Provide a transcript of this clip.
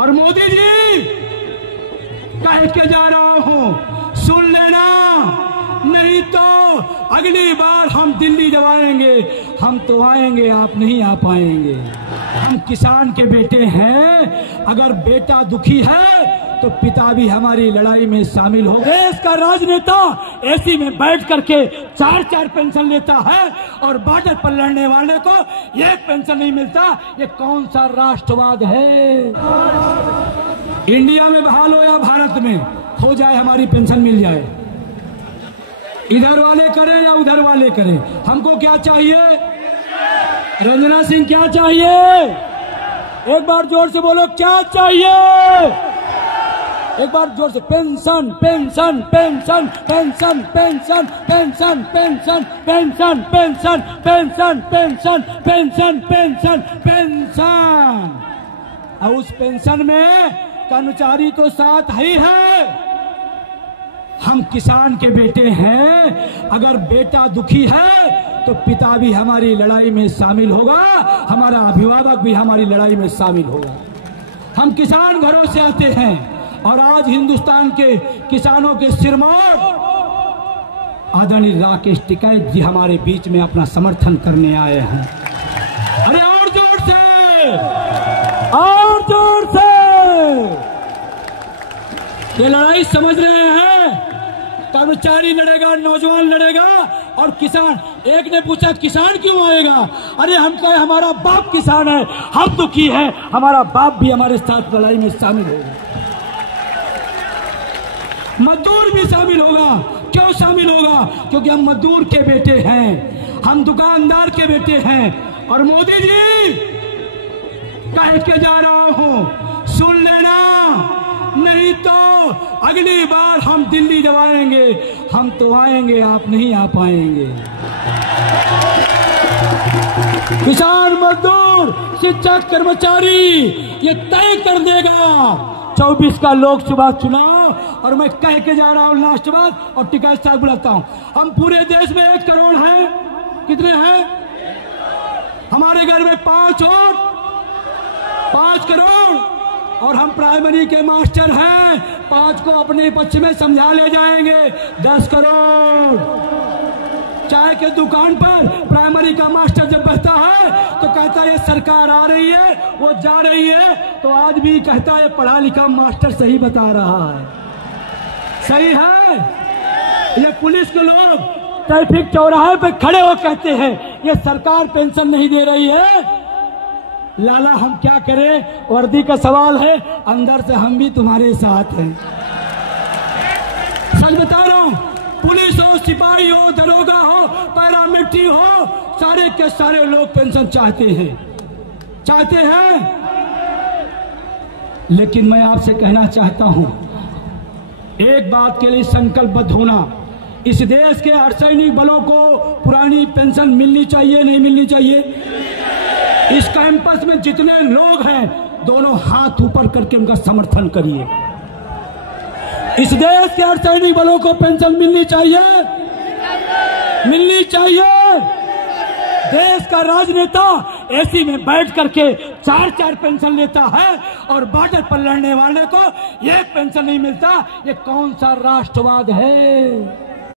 और मोदी जी कह के जा रहा हूं, सुन लेना, नहीं तो अगली बार हम दिल्ली जब आएंगे, हम तो आएंगे, आप नहीं आ पाएंगे। हम किसान के बेटे हैं, अगर बेटा दुखी है तो पिता भी हमारी लड़ाई में शामिल हो गए। देश का राजनेता एसी में बैठ करके 4-4 पेंशन लेता है और बॉर्डर पर लड़ने वाले को एक पेंशन नहीं मिलता। ये कौन सा राष्ट्रवाद है? इंडिया में बहाल हो या भारत में हो जाए, हमारी पेंशन मिल जाए। इधर वाले करें या उधर वाले करें, हमको क्या चाहिए? रंजना सिंह क्या चाहिए? एक बार जोर से बोलो, क्या चाहिए? एक बार जोर से, pension pension pension pension pension pension pension pension pension pension pension pension pension pension. और उस पेंशन में कर्मचारी तो साथ ही है। हम किसान के बेटे हैं, अगर बेटा दुखी है तो पिता भी हमारी लड़ाई में शामिल होगा, हमारा अभिभावक भी हमारी लड़ाई में शामिल होगा। हम किसान घरों से आते हैं और आज हिंदुस्तान के किसानों के सिरमौर आदरणीय राकेश टिकैत जी हमारे बीच में अपना समर्थन करने आए हैं। अरे और जोर से, और जोर से! ये लड़ाई समझ रहे हैं? कर्मचारी लड़ेगा, नौजवान लड़ेगा और किसान। एक ने पूछा किसान क्यों आएगा? अरे हम कहे हमारा बाप किसान है, हम दुखी हैं, हमारा बाप भी हमारे साथ लड़ाई में शामिल होगा। मजदूर भी शामिल होगा। क्यों शामिल होगा? क्योंकि हम मजदूर के बेटे हैं, हम दुकानदार के बेटे हैं। और मोदी जी कह के जा रहा हूं, सुन लेना, नहीं तो अगली बार हम दिल्ली जब आएंगे, हम तो आएंगे, आप नहीं आ पाएंगे। किसान, मजदूर, शिक्षक, कर्मचारी ये तय कर देगा 24 का लोकसभा चुनाव। और मैं कह के जा रहा हूं लास्ट बात, और टिकैत साहब बुलाता हूं, हम पूरे देश में 1 करोड़ हैं। कितने हैं? हमारे घर में 5 और 5 करोड़, और हम प्राइमरी के मास्टर हैं। 5 को अपने पक्ष में समझा ले जाएंगे। 10 करोड़। चाय के दुकान पर प्राइमरी का मास्टर जब बहता है तो कहता है ये सरकार आ रही है, वो जा रही है, तो आज भी कहता है पढ़ा लिखा मास्टर सही बता रहा है। सही है? ये पुलिस के लोग ट्रैफिक चौराहे पे खड़े हो कहते हैं ये सरकार पेंशन नहीं दे रही है। लाला हम क्या करें? वर्दी का सवाल है, अंदर से हम भी तुम्हारे साथ हैं। सच बता रहा हूं, पुलिस हो, सिपाही हो, दरोगा हो, पैरामिलिट्री हो, सारे के सारे लोग पेंशन चाहते हैं, चाहते हैं। लेकिन मैं आपसे कहना चाहता हूं, एक बात के लिए संकल्पबद्ध होना, इस देश के अर्धसैनिक बलों को पुरानी पेंशन मिलनी चाहिए, नहीं मिलनी चाहिए? इस कैंपस में जितने लोग हैं, दोनों हाथ ऊपर करके उनका समर्थन करिए। इस देश के अर्धसैनिक बलों को पेंशन मिलनी चाहिए, मिलनी चाहिए। देश का राजनेता एसी में बैठ करके 4-4 पेंशन लेता है और बॉर्डर पर लड़ने वाले को एक पेंशन नहीं मिलता। ये कौन सा राष्ट्रवाद है?